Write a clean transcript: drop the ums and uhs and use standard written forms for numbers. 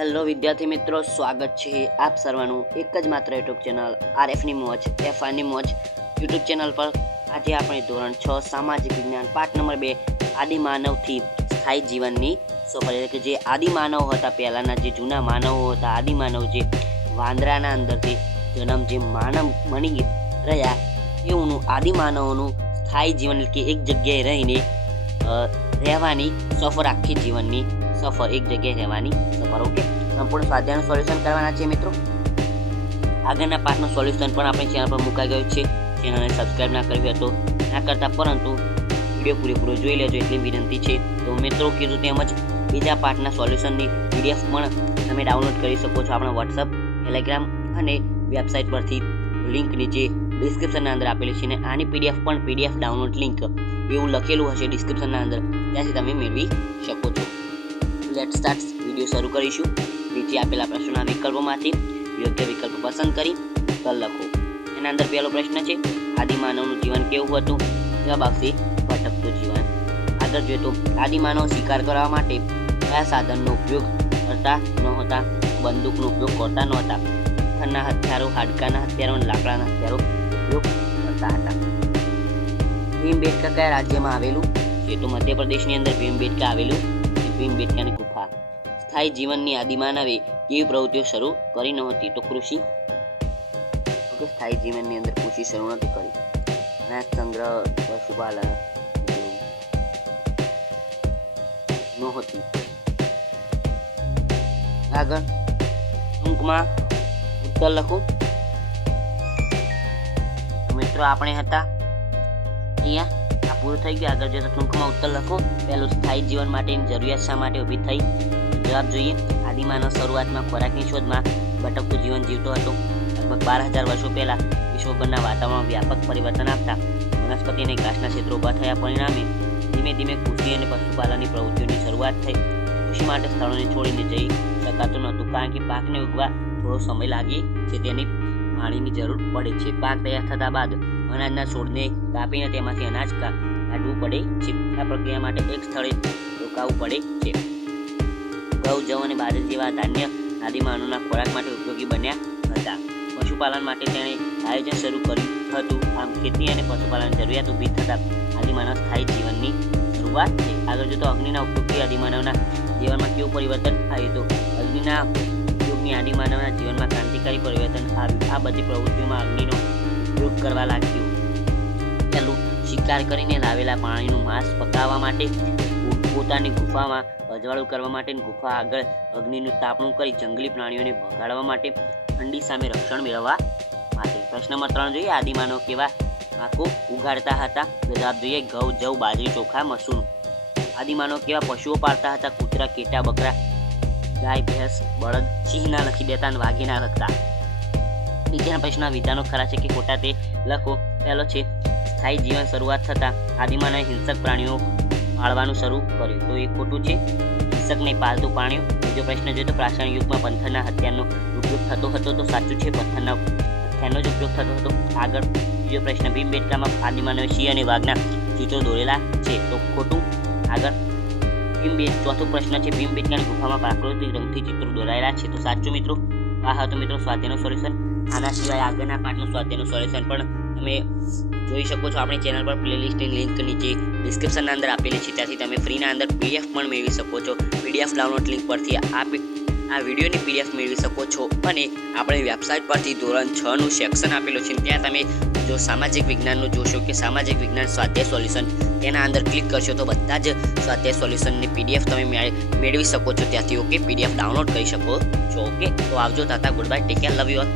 Hello વિદ્યાર્થી મિત્રો, સ્વાગત છે આપ સર્વનું એક જ માત્ર યુટ્યુબ ચેનલ આરએફની મોજ એફઆરની મોજ યુટ્યુબ ચેનલ પર. આજે આપણે ધોરણ 6 સામાજિક વિજ્ઞાન પાઠ નંબર 2 આદિમાનવથી સ્થાયી જીવનની સફર, એટલે કે જે આદિમાનવ હતા, પહેલાંના જે જૂના માનવો હતા, આદિમાનવ જે વાંદરાના અંદરથી જન્મ જે માનવ બની રહ્યા તેઓનું આદિમાનવોનું સ્થાયી જીવન, એટલે કે એક જગ્યાએ રહીને રહેવાની સફર, આખી જીવનની સફર, એક જગ્યાએ રહેવાની સફર. ઓકે, સંપૂર્ણ સ્વાધ્યાયનું સોલ્યુશન કરવાના છે મિત્રો. આગળના પાઠનું સોલ્યુશન પણ આપણી ચેનલ પર મુકાઈ ગયું છે. ચેનલને સબસ્ક્રાઇબ ના કરી હોય તો ના કરતા, પરંતુ વિડીયો પૂરેપૂરો જોઈ લેજો એટલી વિનંતી છે. તો મિત્રો, કીધું તેમજ બીજા પાઠના સોલ્યુશનની પીડીએફ પણ તમે ડાઉનલોડ કરી શકો છો આપણા વોટ્સઅપ, ટેલિગ્રામ અને વેબસાઇટ પરથી. લિંક નીચે ડિસ્ક્રિપ્શનના અંદર આપેલી છે, અને આની પીડીએફ ડાઉનલોડ લિંક એવું લખેલું હશે ડિસ્ક્રિપ્શનના અંદર, ત્યાંથી તમે મેળવી શકો છો. Late start. વિડીયો શરૂ કરીશું. નીચે આપેલા પ્રશ્નોના વિકલ્પોમાંથી યોગ્ય વિકલ્પ પસંદ કરી ઉત્તર લખો. એના અંદર પહેલો પ્રશ્ન છે, આદિમાનવનું જીવન કેવું હતું? જવાબ આવશે ભટકતું જીવન. આગળ જોઈએ તો, આદિમાનવ શિકાર કરવા માટે કયા સાધનનો ઉપયોગ કરતા નહોતા? બંદૂકનો ઉપયોગ કરતા નહોતા. પથ્થરના હથિયારો, હાડકાના હથિયારો અને લાકડાના હથિયારો ઉપયોગ કરતા હતા. ભીમબેટકા કયા રાજ્યમાં આવેલું છે? તો મધ્યપ્રદેશની અંદર ભીમબેટકા આવેલું. ભીમબેટકાની ગુફા. સ્થાયી જીવનની આદિમાનવે કેવી પ્રવૃત્તિઓ શરૂ કરી નહોતી? તો કૃષિ. ઓકે, સ્થાયી જીવનની અંદર કૃષિ શરૂ નથી કરી. અનાજ સંગ્રહ, પશુપાલન નહોતી. આગળ ટૂંકમાં ઉત્તર લખો. મિત્રો, આપણે હતા અહીંયા, આ પૂરું થઈ ગયું. આગળ જતા ટૂંકમાં ઉત્તર લખો. પહેલું, સ્થાયી જીવન માટેની જરૂરિયાત શા માટે ઊભી થઈ? જવાબ જોઈએ. આદિમાનવ શરૂઆતમાં ખોરાકની શોધમાં ભટકતું જીવન જીવતો હતો. લગભગ 12,000 વર્ષો પહેલા વિશ્વભરના વાતાવરણમાં વ્યાપક પરિવર્તન આપતા વનસ્પતિ અને ઘાસના ક્ષેત્રો ઊભા થયા. પરિણામે ધીમે ધીમે કૃષિ અને પશુપાલનની પ્રવૃત્તિઓની શરૂઆત થઈ. કૃષિ માટે સ્થળોને છોડીને જઈ શકાતું નહોતું, કારણ કે પાકને ઉગવા થોડો સમય લાગે છે, તેની પાણીની જરૂર પડે છે. પાક તૈયાર થતા બાદ અનાજના છોડને કાપીને તેમાંથી અનાજ કાઢવું પડે છે. આ પ્રક્રિયા માટે એક સ્થળે રોકાવું પડે છે. ઘઉં, જવ અને બાજરી જેવા ધાન્ય આદિમાનવના ખોરાક માટે ઉપયોગી બન્યા હતા. પશુપાલન માટે તેણે આયોજન શરૂ કર્યું હતું. આમ ખેતી અને પશુપાલન જરૂરિયાત ઊભી થતાં આદિમાનવ સ્થાયી જીવનની શરૂઆત થઈ. આગળ જતો, અગ્નિના ઉપયોગથી આદિમાનવના જીવનમાં કેવું પરિવર્તન આવ્યું? તો અગ્નિના ઉપયોગની આદિમાનવના જીવનમાં ક્રાંતિકારી પરિવર્તન આવ્યું. આ બધી પ્રવૃત્તિઓમાં અગ્નિનો ઉપયોગ કરવા લાગ્યો. પહેલું, શિકાર કરીને લાવેલા પાણીનું માંસ પકાવવા માટે, પોતાની ગુફામાં અજવાળું કરવા માટે, ગુફા આગળ અગ્નિનું તાપણું કરી જંગલી પ્રાણીઓને ભગાડવા માટે, ઠંડી સામે રક્ષણ મેળવવા માટે. પ્રશ્ન નંબર 3 જોઈએ, આદિમાનવ કેવા પાકો ઉગાડતા હતા? જવાબ જોઈએ. ઘઉં, જવ, બાજરી, ચોખા, મસૂર. આદિમાનવ કેવા પશુઓ પાળતા હતા? કૂતરા, ઘેટા, બકરા, ગાય, ભેંસ, બળદ. સિંહ ના લખી દેતા અને વાઘી ના લખતા. નીચેના પ્રશ્નના વિધાનો ખરા છે કે ખોટા તે લખો. પહેલો છે, સ્થાયી જીવન શરૂઆત થતાં આદિમાનવે હિંસક પ્રાણીઓ પાળવાનું શરૂ કર્યું. તો એ ખોટું છે. હિંસક નહીં, પાલતું પ્રાણીઓ. બીજો પ્રશ્ન જોઈએ તો, પ્રાચીન યુગમાં પથ્થરના હથિયારનો ઉપયોગ થતો હતો? તો સાચું છે, પથ્થરના હથિયારનો જ ઉપયોગ થતો હતો. આગળ બીજો પ્રશ્ન, ભીમબેટકામાં આદિમાનવે સિંહ અને વાઘના ચિત્રો દોરેલા છે? તો ખોટું. આગળ ચોથો પ્રશ્ન છે, ભીમબેટકાની ગુફામાં પ્રાકૃતિક રંગથી ચિત્રો દોરાયેલા છે? તો સાચું મિત્રો. આ હતું મિત્રો સ્વાધ્યાયનું સોલ્યુશન. આના સિવાય આગળના પાઠનું સ્વાધ્યાયનું સોલ્યુશન પણ તમે જોઈ શકો છો. આપણી ચેનલ પર પ્લેલિસ્ટની લિંક નીચે ડિસ્ક્રિપ્શનના અંદર આપેલી છે, ત્યાંથી તમે ફ્રીના અંદર પીડીએફ પણ મેળવી શકો છો. પીડીએફ ડાઉનલોડ લિંક પરથી આ વિડીયોની પીડીએફ મેળવી શકો છો. અને આપણી વેબસાઇટ પરથી ધોરણ 6નું સેક્શન આપેલું છે, ત્યાં તમે જો સામાજિક વિજ્ઞાનનું જોશો કે સામાજિક વિજ્ઞાન સ્વાધ્યાય સોલ્યુશન, તેના અંદર ક્લિક કરશો તો બધા જ સ્વાધ્યાય સોલ્યુશનની પીડીએફ તમે મેળવી શકો છો ત્યાંથી. ઓકે, પીડીએફ ડાઉનલોડ કરી શકો છો. ઓકે, તો આવજો. Tata, goodbye, take care, love you all.